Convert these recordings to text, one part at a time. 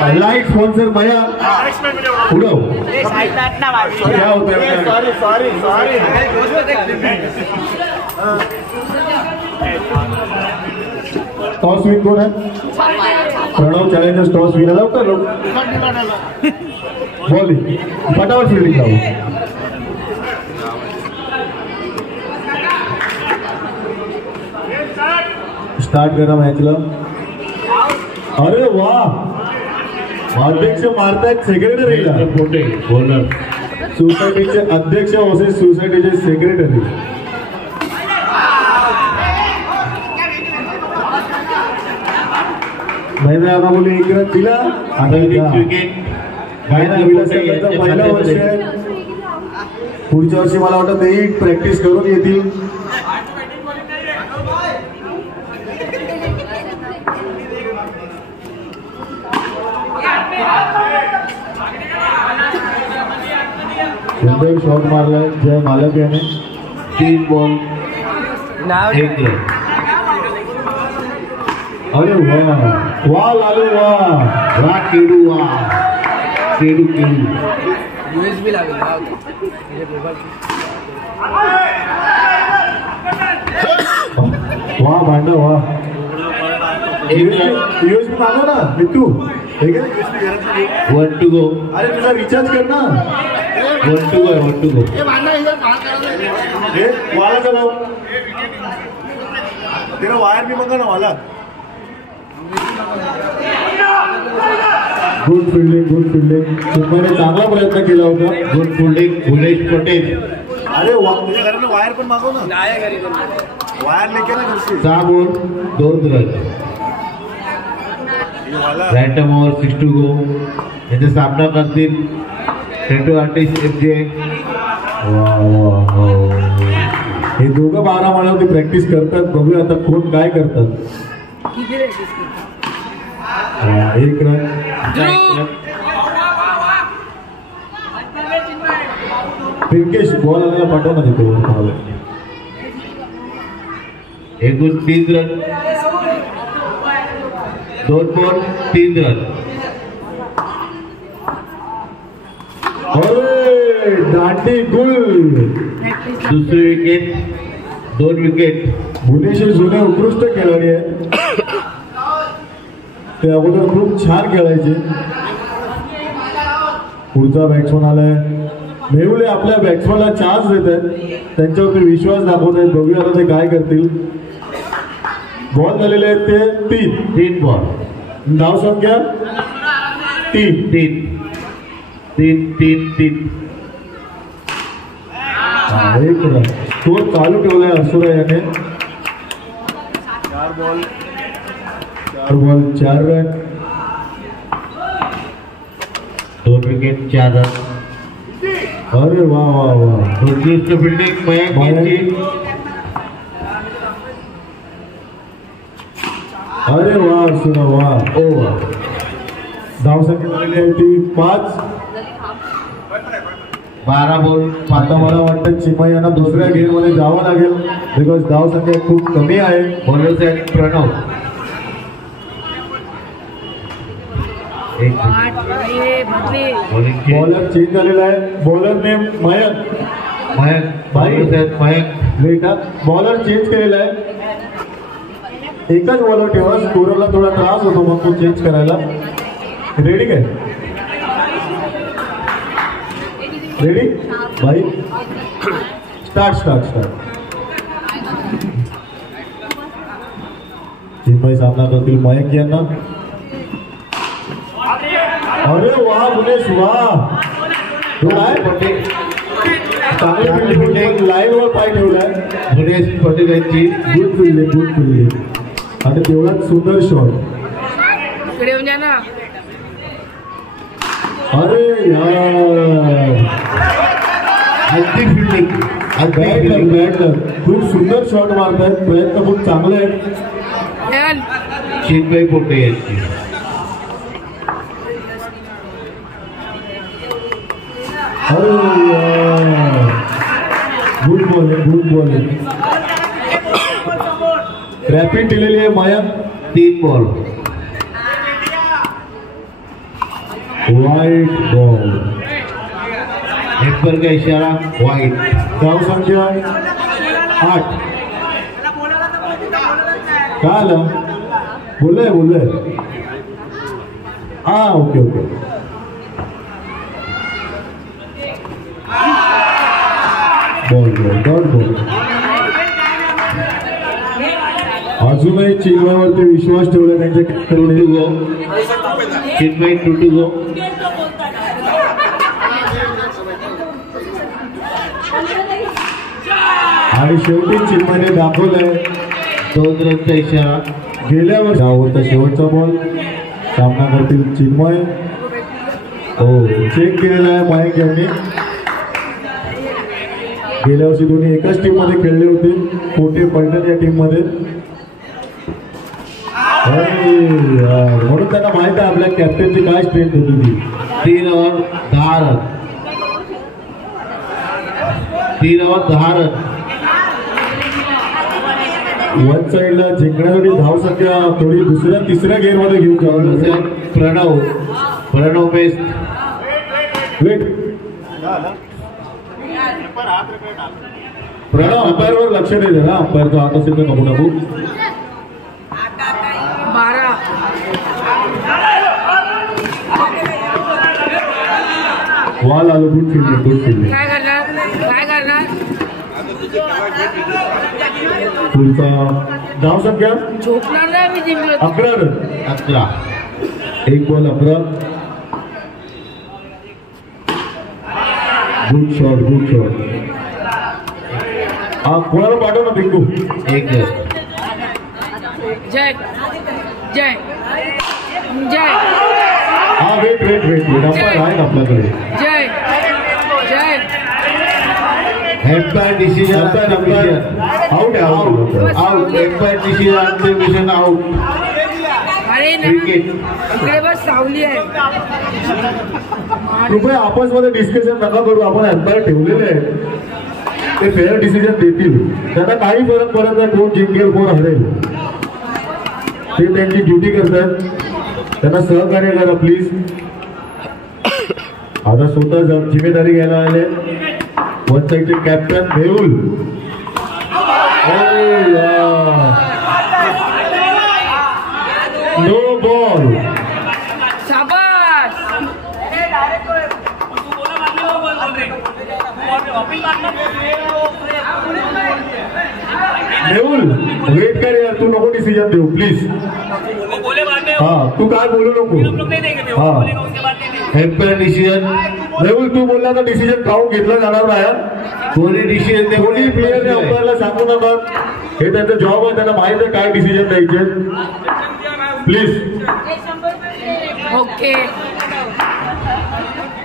Light sponsor माया उड़ो क्या होता है सॉरी टॉस विन कौन है Pranav challengers toss win allow कर लो बॉलिंग फटाफट फील्डिंग लाओ स्टार्ट करा मॅचला अरे वाह अध्यक्ष मारतायत सेक्रेटरीला पोटे बॉलर सोसायटीचे अध्यक्ष वर्सेस सोसायटीचे सेक्रेटरी महिना आता बोली एक रन दिला आता क्रिकेट महिना विलासरावांचा पहिला वर्ष आहे पुढच्या वर्षी मला वाटतं ते प्रॅक्टिस करून येतील शॉट मारलाय जय मालक याने 3 बॉल 1 रन अरे वाह वाह लालू वाह केडू यूएसबी लागेल वाह भांडा वाह यूएसबी मागव ना मित्तू 1 to go अरे तुझा रिचार्ज कर ना 1 to go वाला चलाओ तेरा वायर भी मंगा ना वाला गुड फील्डिंग चिन्मयने चांगला प्रयत्न केला होता गुड फील्डिंग भुलेश पटेल अरे तुझ्या घरानं वायर पण मागव ना वायर लेके ना घरची 6 ball 2 run random over 6 to go याचा सामना करतील सेंट्रो आर्टिस्ट एफजे हे दोघं 12 माळावरती प्रॅक्टिस करतात बघूया आता कोण काय करतात 1 रन पिंकेश बॉल आलेला पाठव ना तिथे एकूण 3 रन 2 बॉल 3 रन अरे दांडी गुल दुसरी विकेट 2 विकेट भुवनेश्वर जुने उत्कृष्ट खेळाडू आहे ते अगोदर खूप छान खेळायचे पुढचा बॅट्समन आलाय मेहुले आपल्या बॅट्समनला चान्स देत आहेत त्यांच्यावरती विश्वास दाखवत आहेत बघूया आता ते काय करतील बॉल झालेले आहेत ते 3 बॉल धाव संख्या 3 1 रन स्कोर चालू ठेवलाय असुरा याने 4 बॉल 4 रन 2 विकेट 4 रन अरे वाह उत्कृष्ट फील्डिंग मयंक अरे वाह असुरा वाह धाव संख्या झालेली आहे ती 5 12 बॉल आता मला वाटतं चिन्मय यांना दुसऱ्या गेम मध्ये जावं लागेल बिकॉज धाव संख्या खूप कमी आहे बॉलर प्रणव बॉलर चेंज झालेला आहे bowler name Mayank bowler change केलेला आहे एकच बॉलर ठेवा स्कोररला थोडा त्रास होतो मग तो चेंज करायला रेडी काय रेडी भाई स्टार्ट चिन्मय सामना करतील मयंक यांना अरे वाह भुवनेश वाह लाईव्ह वर पाय ठेवलाय भुवनेश पटेल यांची गुड फिल्डिंग आणि तेवढाच सुंदर शॉट अरे यार फील्डिंग खूप सुंदर शॉट मारतायत प्रयत्न खूप चांगले आहेत चिन्मय पोटे यांची अरे गुड बॉलिंग रॅपिड दिलेली आहे मयंक 3 बॉल वाईट बॉल. हेपर का इशारा वाईट. धाव संख्या 8. काय आलं बोललंय हा ओके ओके. Ball ball. अजूनही चिन्मयवरती विश्वास ठेवला त्यांच्या टू गो. चिन्मय 2 गो. आणि शेवटी चिन्मयने दाखवलंय 2 रनचा इशारा. गेल्या वर्षी होता शेवटचा बॉल. सामना करतील चिन्मय. हो चेक केलेला आहे मयंक यांनी. गेल्या वर्षी दोन्ही एकाच टीम मध्ये खेळले होते. कोटे पलटण या टीम मध्ये. म्हणून त्यांना माहित आहे आपल्या कॅप्टनची काय स्ट्रेंथ होती ती. 3 over 10 run. 3 over 10 run. One साइडला जिंकण्यासाठी धाव संख्या थोडी दुसऱ्या तिसऱ्या गेअर मध्ये घेऊन जावं. प्रणव बेस्ट. वेट प्रणव अंपायरवर लक्ष नाही दे ना. अंपायरचा हात असेल तर नको टाकू. 12. बॉल आलो. Good fielding. काय करणार पुढचा धाव संख्या झोपणार नाही मी जिंकलो. 11 रन. 11. एक बॉल 11. Good shot. हा कोणाला पाठव ना पिंकू. 1 रन. जय हा वेट अंपायर आहे आपल्याकडे. जय हेपर डिसिजन. आउट हेपर डिसिजन आउट. अरे क्रिकेट. इकडे बस सावली आहे. कृपया आपस मध्ये डिस्कशन नका करू. आपण अंपायर ठेवलेले आहे. ते फेअर डिसिजन देतील. त्यांना काही फरक पडत नाही कोण जिंकेल कोण हरेल. ते त्यांची ड्युटी करतात. त्यांना सहकार्य करा प्लीज. आता स्वतः जिम्मेदारी घ्यायला आले वन साइडचे कॅप्टन मेहुल. No ball. शाबास. मेहुल वेट कर यार. तू नको डिसिजन देऊ प्लीज. हा तू काय बोलू नको. हा हेपर डिसिजन. मेहुल तू बोलला तर डिसिजन काढून घेतला जाणार नाही. कोणी डिसिजन कोणी प्लेयरने आपल्याला सांगू नका. हे त्यांचं जॉब आहे. त्यांना माहित आहे काय डिसिजन द्यायचे. प्लीज. ओके.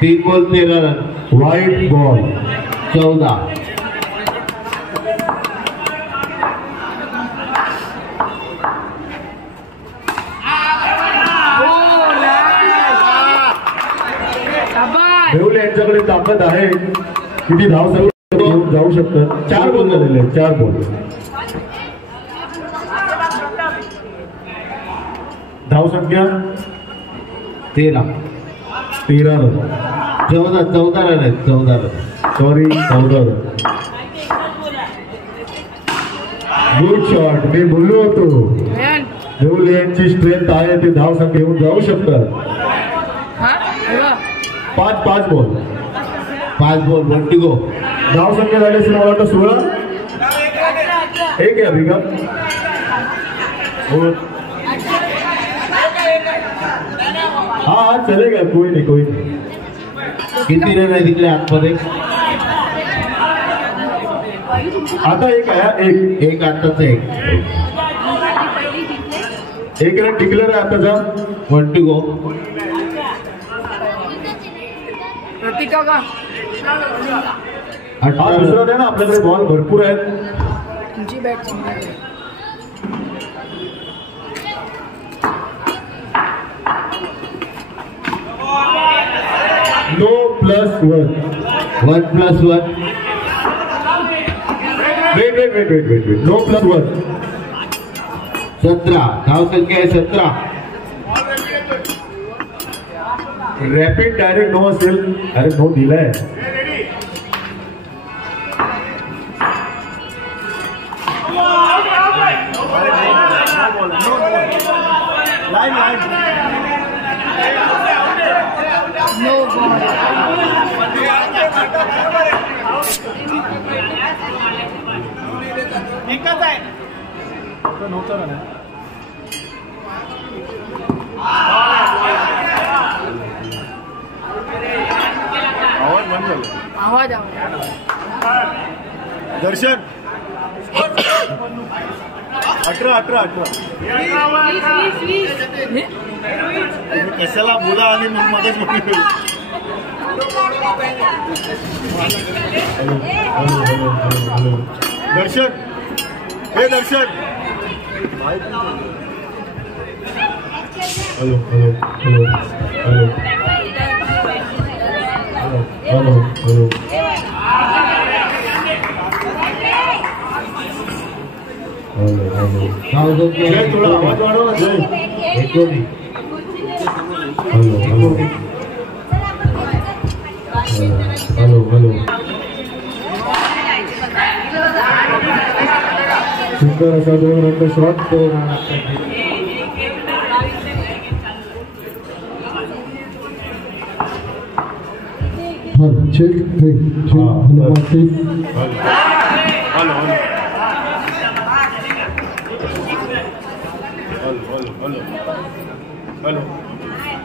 3 ball 13 run. वाईट बॉल. 14. मेहुल यांच्याकडे ताकद आहे. किती धाव सर्व घेऊन जाऊ शकतात. 4 बॉल झालेले आहेत. 4 बॉल. धाव संख्या 13 रन. 14 रन आहेत. 14 run. Sorry 14 run. Good shot. मी बोललो होतो मेहुल यांची स्ट्रेंथ आहे. ते धाव संख्या घेऊन जाऊ शकतात. 5 बॉल. 5 ball 1 to go. धाव संख्या झाली असेल मला वाटतं 16. एक आहे अभी का. हाँ चलेगा. कोई नहीं. किती रन आहे तिकडे आतमध्ये. आता एक आहे. एक आताच एक रन डिक्लेअर आहे आताचा. 1 to go. प्रतीका का हा दुसरा द्या ना. आपल्याकडे बॉल भरपूर आहेत. तुमची बॅट नो +1. 1+1. वेट. नो +1. 17. धाव संख्या आहे 17. रॅपिड डायरेक्ट नो असेल. अरे नो दिलाय. No ball. एकच आहे. आवाज दर्शन 18. कशाला बोला आणि मग मध्येच दर्शन. हे Darshan. Hello hello hello hello hello hello. थोडा आवाज वाढव ना. Hello hello hello. सुंदर असा 2 रन शॉट करून चेक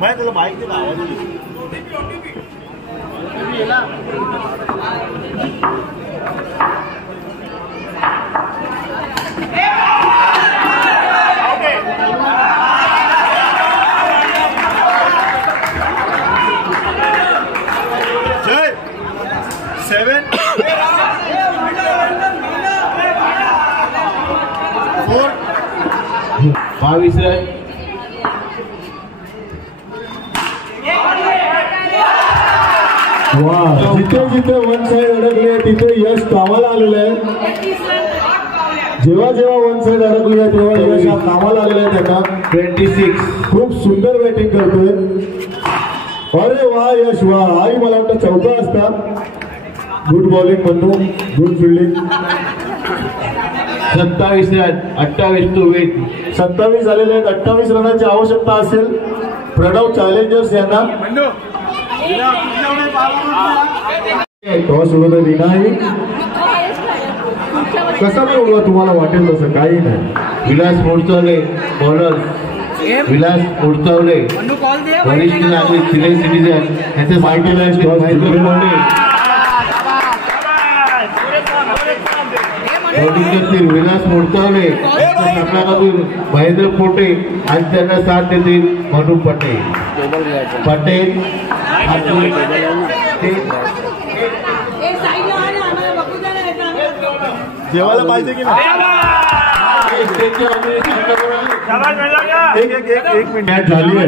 मैं तुला बाईक दिला आवाज जय 7 4 22 रन. जिथे जिथे वन साइड अडकले तिथे यश कामाला आलेलं आहे. जेव्हा जेव्हा वन साइड अडकली आहे तेव्हा यश कामाला आलेलं आहे. त्यांना 26. खूप सुंदर बॅटिंग करतोय. अरे वा यश वा. आई मला वाटतं चौका असता. गुड बॉलिंग म्हणतो. Good fielding. 27 run. 28 to win. 27 झालेले आहेत. 28 रनांची आवश्यकता असेल प्रणव चॅलेंजर्स यांना. टॉस उडवलं विनाही. कसा पण उडवा तुम्हाला वाटेल तसं काही नाही. विलास मोडचवले बॉलर. विलास मोडचवले वरिष्ठ नागरिक सिनियर सिटीजन यांचे बॉलिंग करतील विलास मोडचवले. नाटकामधून महेंद्र पोटे आणि त्यांना साथ देतील मनु पटेल. जेवायला पाहिजे की नाही. एक मिनिट मॅच झाली आहे.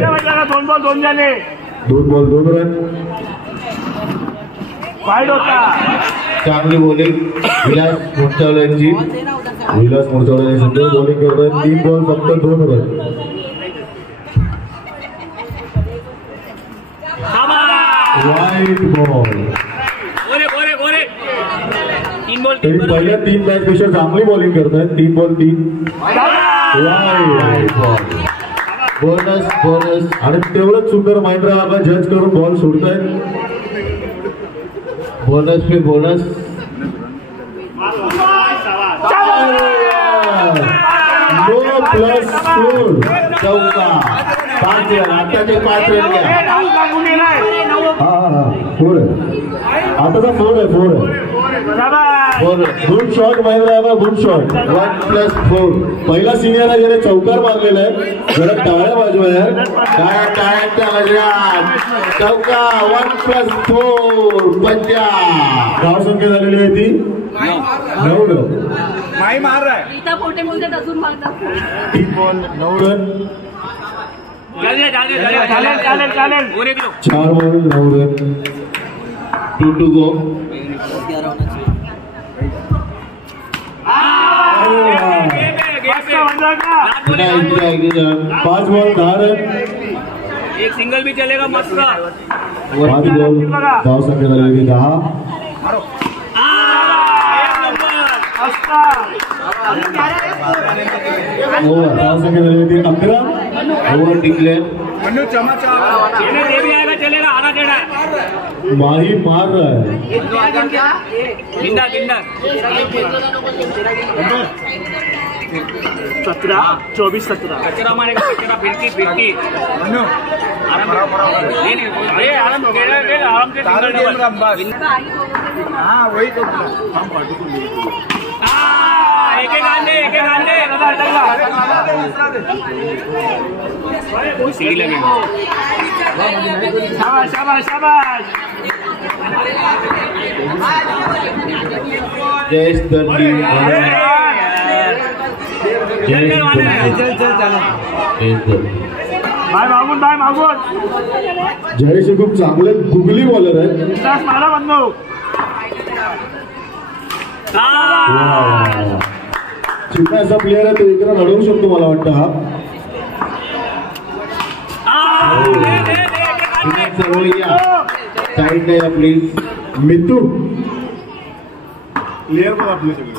2 बॉल 2 झाले. 2 बॉल 2 रन. वाईड होता. चांगली बॉलिंग विलास मोडचवलेंची. विलास मोडचवले सुंदर बॉलिंग करतात. 3 बॉल फक्त 2 रन. वाईट बॉल. तरी पहिल्या 3 मॅच पेक्षा चांगली बॉलिंग करतात. 3 बॉल 3 वाईट बॉल. बोनस आणि तेवढंच सुंदर महेंद्र जज करून बॉल सोडतायत. बोनस पे बोनस. No plus score. चौका. 5 रन. आताचे 5 रन घ्या. हा 4 आहे. आताचा 4 आहे. Good shot Mahendra. Good shot. 1+4. पहिला सिनियर आहे ज्याने चौकार मारलेला आहे. जरा टाळ्या वाजवा यार. टाळ्यांच्या गजरात चौका. 1+4. 50. धाव संख्या झालेली आहे ती 9. माई मार रहा है. इथं पोटे बोलतात अजून मारतात. 3 ball 9 run. 4 ball 9 run. 2 to go. 5 ball 10 run. एक सिंगल भी चलेगा मस्त. 5 बॉल धाव संख्या झालेली 10. ओव्हर धाव संख्या झालेली 11. Over declare. मनु चमचा ये भी आएगा चलेगा. आधा टेढ़ा है. माही मार रहा है. गिंदा गिंदा 17 24 17 कचरा मारेगा. कचरा फिरकी फिरकी मनु आराम नहीं आराम आराम से सिंगल डबल. हाँ वही तो एक एक आंदे सीढ़ी लगेगा. शाबाश शाबाश शाबाश. जयेश दर्डी. जयेश दर्डी. भाई मागून जयेश हे खूप चांगले गुगली बॉलर आहेत. तास मारा बंधू. चिन्ह असा प्लेअर आहे तो इकडे लढवू शकतो मला वाटतं. सर्वैया साईड या प्लीज. मितू प्लेअर पण आपले सगळे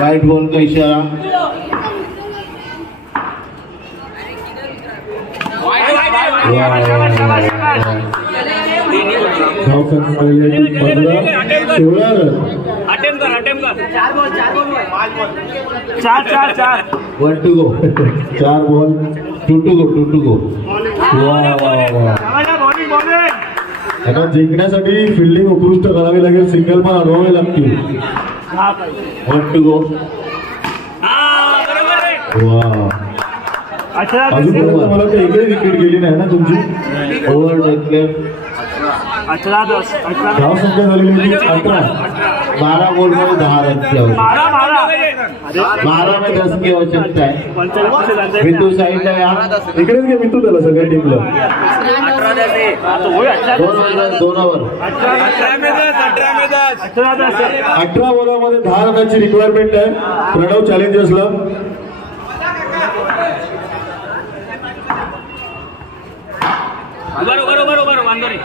राइट बॉल का इशारा. धाव संख्या झालेली 15. 16 रन. अटेम्प्ट कर 4 1 to go. 4 ball 2 to go. त्यांना जिंकण्यासाठी फिल्डिंग उत्कृष्ट करावी लागेल. सिंगल पण अडवावे लागतील. 1 to go. अजूनपर्यंत मला काही एकही विकेट गेली नाही ना तुमची. Over declare. 18-10 धाव संख्या झालेली 18. 12 बॉल में 10 रन की आवश्यकता. 12 में 10 की आवश्यकता है. मितू साईड या. इकडेच घे मितू त्याला सगळ्या टीमला. 2 ओव्हर. 18 बॉलामध्ये 10 रनाची रिक्वायरमेंट आहे. प्रणव चॅलेंजर्सला. बरोबर वांदो नाही.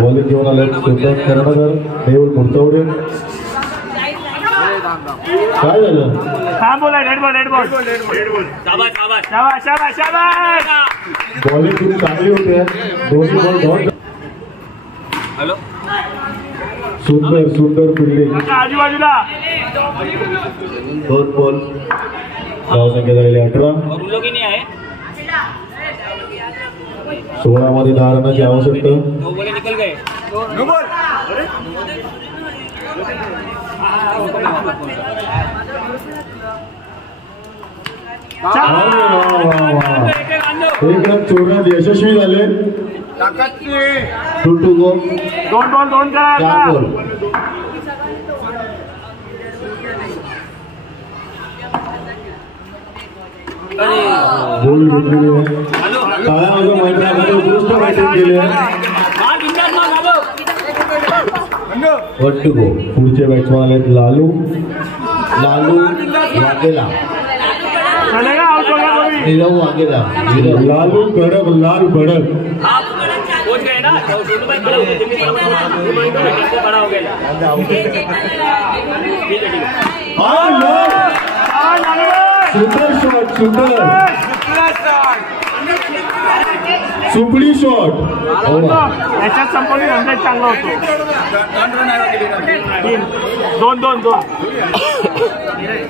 बॉलिंग घेऊन आले सुलतान कर्णधार मेहुल मुर्तवडे. काय झालं. बोला रेड बॉल शाबाश. बॉलिंग खूप चांगली होते. दोन्ही बॉल डॉट. हॅलो सुंदर फिल्डिंग. आजूबाजूला 2 बॉल. धाव संख्या झालेली 18. नाही आहे. 16 मध्ये 10 रनाची आवश्यकता. दो बोले निकल गए. No ball. एक रन चोरण्यात यशस्वी झाले. 2 to go. 2 बॉल 2 करा. 4 बॉल. गोल घेतलेली आहे. काळ्या माझं मैदानामध्ये उत्कृष्ट बॅटिंग केली आहे. 1 to go. पुढचे बॅट्समन आलेत लालू वाघेला. चलेगा आउट होगा कोई. नीरव वाघेला. लालू कडक लाल भडक. पहुंच गए ना. छोटू भाई खड़ा हो गया. ठीक है. सुंदर शॉट. सुपडी शॉट. याच्यात संपवली 100 चांगला होतो. 2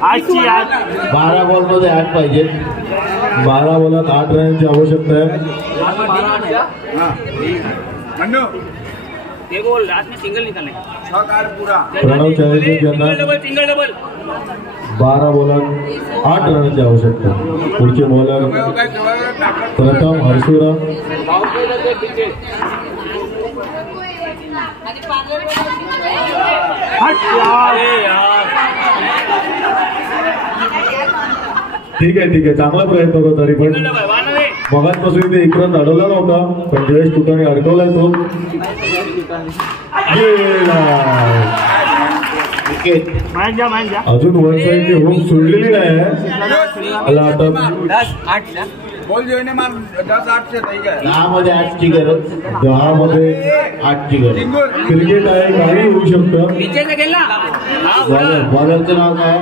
आजची 12 बॉल मध्ये 8 पाहिजे. 12 बॉलात 8 रनांची आवश्यकता आहे. देखो लास्ट में सिंगल निकालने पूरा. प्रणव चॅलेंजर्स यांना सिंगल डबल 12 बॉलात 8 रनांची आवश्यकता. पुढचे बॉलर प्रथम हरसुरा. ठीक आहे चांगला प्रयत्न होता तरी पण मगाचपासून ते एक रन अडवला नव्हता पण जयेश तुताने अडकवलाय तो. विकेट. अजून वन साइड होम सोडलेली नाही मला आता बोल जोईने मार 10-8 से થઈ જાય. 10 मध्ये 8 ची गरज. 10 मध्ये 8 ची गरज. क्रिकेट आहे काही होऊ शकतं. नीचे से खेलना. बॉलरचं नाव काय?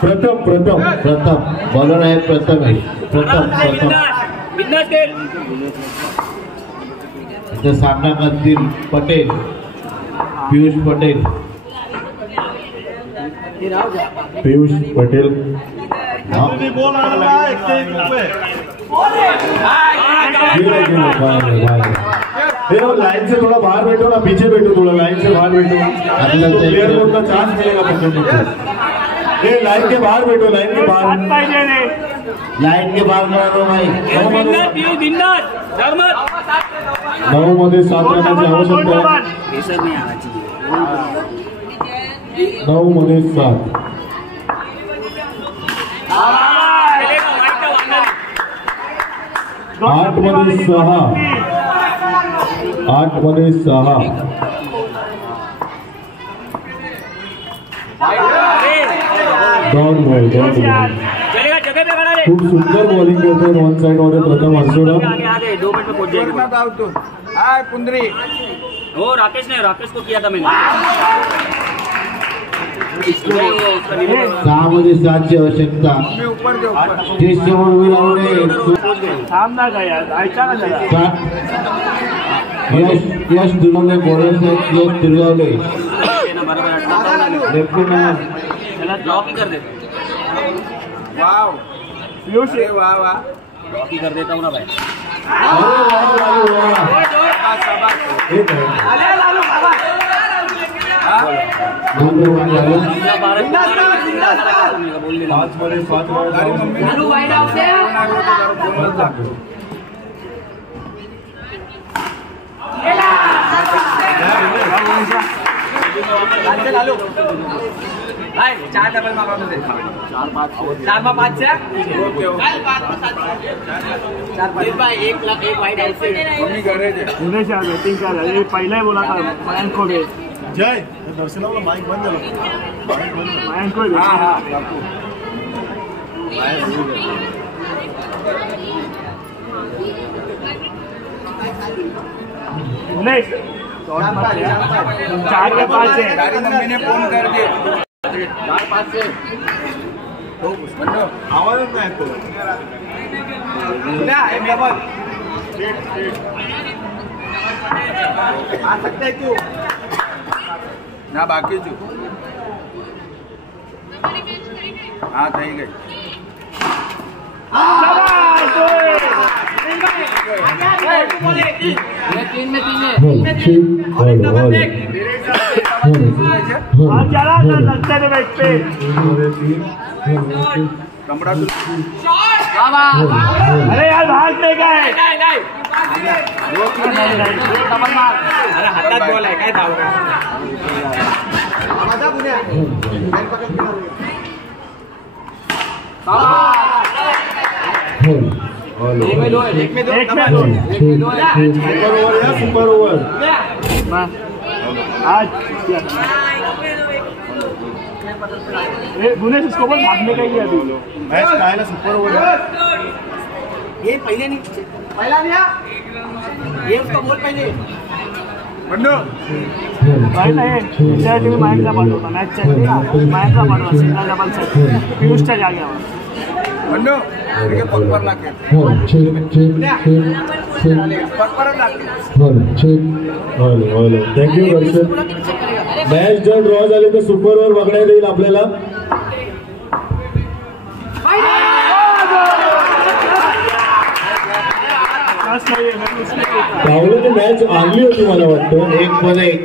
प्रथम. बॉलर आहे प्रथमेश. प्रथम. बिंदास खेल. इथं सामना करतील पटेल, पियुष पटेल. लाइन से थोड़ा बाहर बैठो ना, पीछे बैठो, थोड़ा लाइन से बाहर बैठो. प्लेयर को उतना चांस मिलेगा पकड़ने को. लाइन के बाहर बैठो, लाइन के बाहर. लाईन के बाहेर करा भाई. 9 मध्ये 7 रनाची आवश्यकता. 9 मध्ये 7. 8 मध्ये 6. 8 मध्ये 6. Dot ball. खूप सुंदर बॉलिंग करतोय वन साइड मध्ये प्रथम अर्जुन. आगे 2 मिनट में पहुंच जाएगा. तो हाय कुंदरी. हो राकेश को किया था मैंने. 6 मध्ये 7 ची आवश्यकता. मी ऊपर दे ऊपर. टेस्ट समोर उभी राहून सामना का यार ऐका ना जरा. यश दुलवले बॉलर यश दुलवले. त्याला ब्लॉक ही कर दे. वाव पीयूष वाह वाह ब्लॉक ही कर देता हूँ ना भाई. चार डबल मारा मुझे. 4-5 से एक वाइड आउट से मम्मी करे थे. पुणे से बैटिंग कर रहा है. पहले ही बोला था मयंक को दे. जय दर्शनाला माइक बंद झालं. मयंक को. हाँ पुणे 4 के 5 से. गाड़ी मम्मी ने फोन कर दिए. 4-5 से आवाजच नाही येतो. आ सकते तू ना बाकी तू. हाँ થઈ ગઈ. अरे यार भाग नहीं गए. अरे हातात बॉल आहे काय धाव. Super over. आज गुनेश इसको बस भागने का ही है अभी. मॅच काय ना सुपर ओव्हर. ये पहले नहीं पहला नहीं ये उसका बॉल पहले पहला है. त्या टीम माइंडला पाठवता मॅच साठी ना. माइंडला पाठवा सिंगल डबल साठी. पियुषच्या जागेवर बंडो क्रिकेट पकपर लाके पकपर लाके. थँक्यू दर्शन. मॅच जर ड्रॉ झाली तर सुपर ओव्हर बघण्यात येईल आपल्याला. राहुलने मॅच आणली होती मला वाटतं. 1 मध्ये 1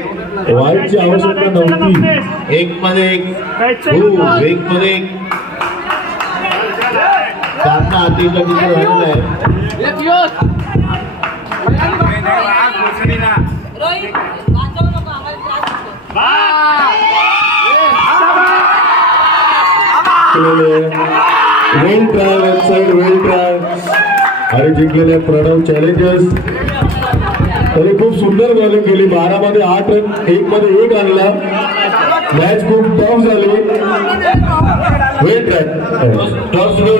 वाईटची आवश्यकता नव्हती. 1 मध्ये 1 मध्ये 1. सामना अतिशय झालेला आहे. वेल ट्राय वन साइड. वेल ट्राय. आणि जिंकलेले प्रणव चॅलेंजर्स. तरी खूप सुंदर बॉलिंग केली. 12 मध्ये 8 रन. 1 मध्ये 1 आणला. मॅच खूप टफ झाली. वेट टॉस सुरू